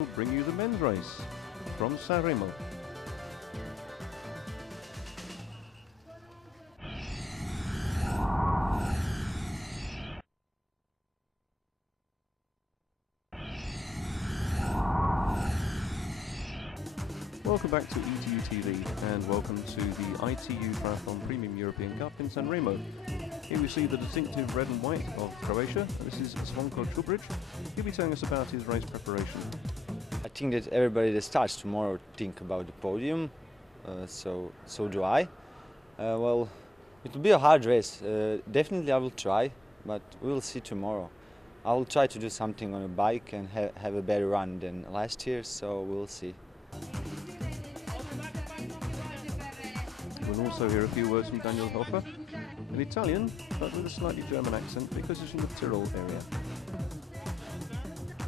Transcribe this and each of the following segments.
We'll bring you the men's race from Sanremo. Welcome back to ETU TV and welcome to the ITU Triathlon Premium European Cup in Sanremo. Here we see the distinctive red and white of Croatia. This is Zvonko Čubrić. He'll be telling us about his race preparation. I think that everybody that starts tomorrow think about the podium, so do I. Well, it will be a hard race. Definitely I will try, but we will see tomorrow. I will try to do something on a bike and have a better run than last year, so we'll see. We'll also hear a few words from Daniel Hofer, an Italian but with a slightly German accent because he's from the Tyrol area.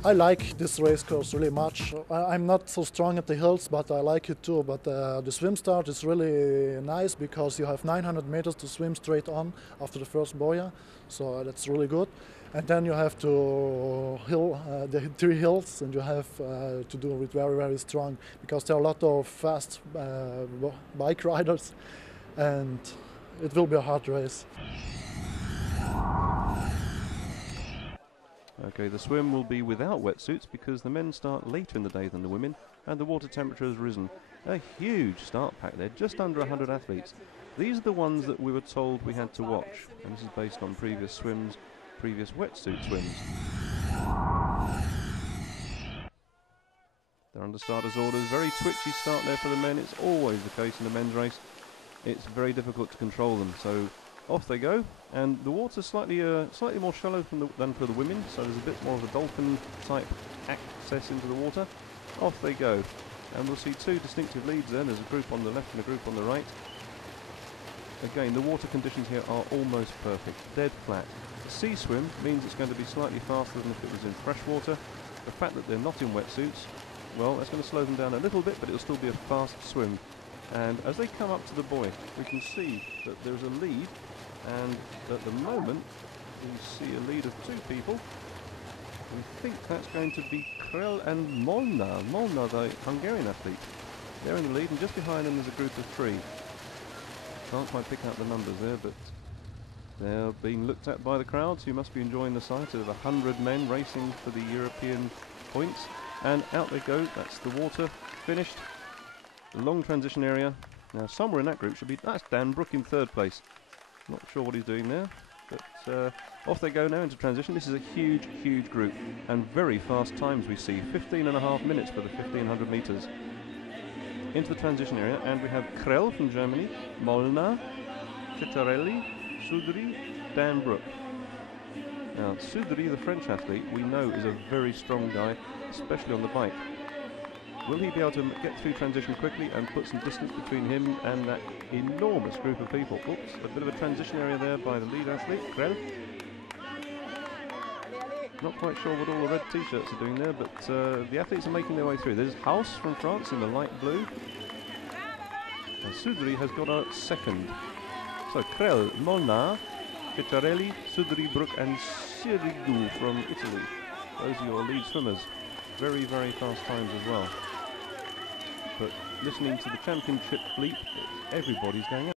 I like this race course really much. I'm not so strong at the hills, but I like it too. But the swim start is really nice because you have 900 meters to swim straight on after the first boya, so that's really good. And then you have to the 3 hills, and you have to do it very, very strong because there are a lot of fast bike riders, and it will be a hard race. Okay, the swim will be without wetsuits because the men start later in the day than the women and the water temperature has risen. A huge start pack there, just under 100 athletes. These are the ones that we were told we had to watch, and this is based on previous swims, previous wetsuit swims. They're under starters' orders. Very twitchy start there for the men. It's always the case in the men's race. It's very difficult to control them, so off they go, and the water's slightly more shallow than for the women, so there's a bit more of a dolphin type access into the water. Off they go, and we'll see 2 distinctive leads there. There's a group on the left and a group on the right. Again, the water conditions here are almost perfect, dead flat. The sea swim means it's going to be slightly faster than if it was in fresh water. The fact that they're not in wetsuits, well, that's going to slow them down a little bit, but it'll still be a fast swim. And as they come up to the buoy, we can see that there's a lead, and at the moment we see a lead of 2 people. We think that's going to be Krell and Molnar. Molnar, the Hungarian athlete. They're in the lead, and just behind them there's a group of 3. Can't quite pick out the numbers there, but they're being looked at by the crowds, who must be enjoying the sight of 100 men racing for the European points. And out they go, that's the water, finished. The long transition area. Now somewhere in that group should be, that's Dan Brook in 3rd place. Not sure what he's doing there, but off they go now into transition. This is a huge, huge group, and very fast times we see. 15.5 minutes for the 1500 meters. Into the transition area, and we have Krell from Germany, Molnar, Ceccarelli, Sudri, Dan Brook. Now Sudri, the French athlete, we know is a very strong guy, especially on the bike. Will he be able to get through transition quickly and put some distance between him and that enormous group of people? Oops, a bit of a transition area there by the lead athlete, Krell. Not quite sure what all the red t-shirts are doing there, but the athletes are making their way through. There's Haus from France in the light blue. And Sudri has got a 2nd. So Krell, Molnar, Ceccarelli, Sudri, Brook and Sirigu from Italy. Those are your lead swimmers. Very, very fast times as well. But listening to the championship bleep, everybody's going out.